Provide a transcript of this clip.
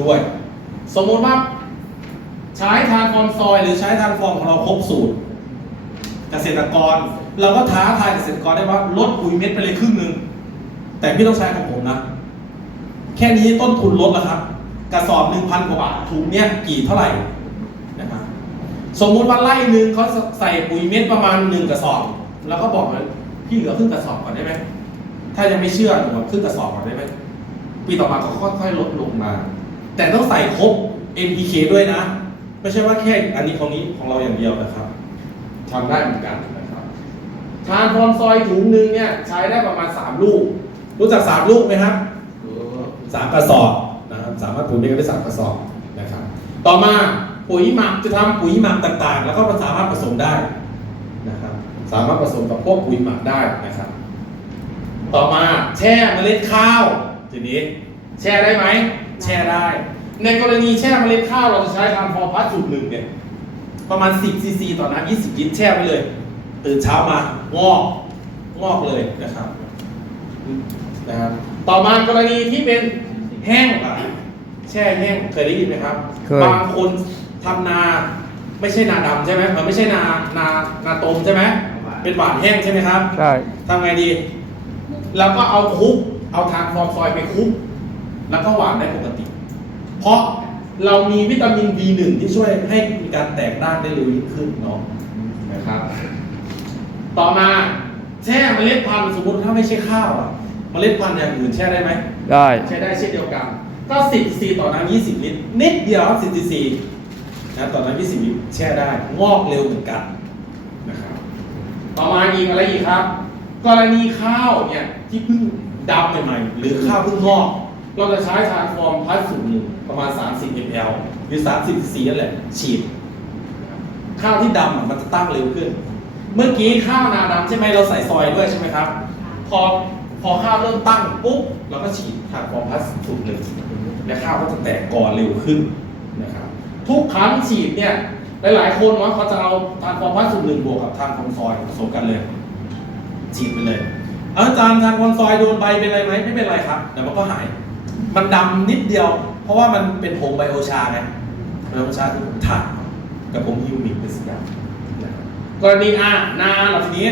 ด้วย สมมติว่าใช้ทานฟอร์มซอย หรือใช้ทานฟอร์มของเราครบสูตร เกษตรกร เราก็ท้าทายเกษตรกรได้ว่าลดปุ๋ยเม็ดไปเลยครึ่งหนึ่งแต่พี่ต้องใช้ของผมนะ แค่นี้ต้นทุนลดแล้วครับ กระสอบหนึ่งพันกว่าบาทถุงเนี้ยกี่เท่าไหร่นะครับสมมุติว่าไร่หนึ่งเขาใส่ปุ๋ยเม็ดประมาณหนึ่งกระสอบ แล้วก็บอกเลยพี่เหลือครึ่งกระสอบก่อนได้ไหมถ้ายังไม่เชื่อหนูครึ่งกระสอบก่อนได้ไหมปีต่อมาก็ค่อยๆลดลงมา แต่ต้องใส่ครบ NPK ด้วยนะ ไม่ใช่ว่าแค่อันนี้ของนี้ของเราอย่างเดียวนะครับทำได้เหมือนกันนะครับทานฟอร์มซอยถุงหนึ่งเนี่ยใช้ได้ประมาณ 3 ลูก รู้จัก 3 ลูกไหมครับสามกระสอบนะครับสามารถปุ๋ยเม็ดกันได้สามกระสอบนะครับต่อมาปุ๋ยหมักจะทำปุ๋ยหมักต่างๆ แล้วก็มันสามารถผสมได้นะครับสามารถผสมกับพวกปุ๋ยหมักได้นะครับ ต่อมาแช่เมล็ดข้าวทีนี้ แช่ได้ไหม แช่ได้ ในกรณีแช่เมล็ดข้าวเราจะใช้ทำฟอร์พัสสูตรหนึ่งเนี่ยประมาณ 10ซีซีต่อน้ำ20 ลิตรแช่ไปเลย ตื่นเช้ามางอกงอกเลยนะครับนะครับ ต่อมากรณีที่เป็นแห้งอะแช่แห้งเคยได้ยินไหมครับเคยบางคนทำนาไม่ใช่นาดำใช่ไหมมันไม่ใช่นานานาตมใช่ไหมเป็นหวานแห้งใช่ไหมครับใช่ทำไงดี แล้วก็เอาคลุก เอาทางฟอร์มซอยไปคลุก แล้วก็หวานได้ปกติ เพราะเรามีวิตามิน B1 ที่ช่วยให้มีการแตกรากได้เร็วยิ่งขึ้นเนาะนะครับ ต่อมาแช่เมล็ดพันธุ์สมมติถ้าไม่ใช่ข้าวอะเมล็ดพันธุ์อย่างอื่นแช่ได้ไหมได้ใช้ได้เช่นเดียวกันก็10ซีต่อน้ำ20 ลิตร นิดเดียวครับ10ซีนะต่อน้ำ20 ลิตรแช่ได้งอกเร็วเหมือนกันนะครับต่อมาอีกอะไรอีกครับ กรณีข้าวเนี่ยที่เพิ่งดำใหม่ๆหรือข้าวเพิ่งงอก เราจะใช้ทานฟอร์มพลัสสูตรหนึ่งประมาณ 30 ml หรือ 30ซีนั่นแหละ ฉีด ข้าวที่ดำอะมันจะตั้งเร็วขึ้น เมื่อกี้ข้าวนาดำใช่ไหมเราใส่ซอยด้วยใช่ไหมครับ พอพอข้าวเริ่มตั้งปุ๊บเราก็ฉีดทางฟอร์มพลัสสูตรหนึ่งและข้าวก็จะแตกกอเร็วขึ้นนะครับทุกครั้งฉีดเนี่ยหลายๆคนว่าเขาจะเอาทางฟอร์มพลัสสูตรหนึ่งบวกกับทางฟอร์มซอยผสมกันเลย ฉีดไปเลยเอาอาจารย์ทางฟอร์มซอยโดนใบเป็นไรไหมไม่เป็นไรครับเดี๋ยวมันก็หาย มันดำนิดเดียว เพราะว่ามันเป็นผงไบโอชาไงไบโอชาที่ผมถ่ายกับผมฮิวมิกเป็นสีดำกรณีอะนาเราทีนี้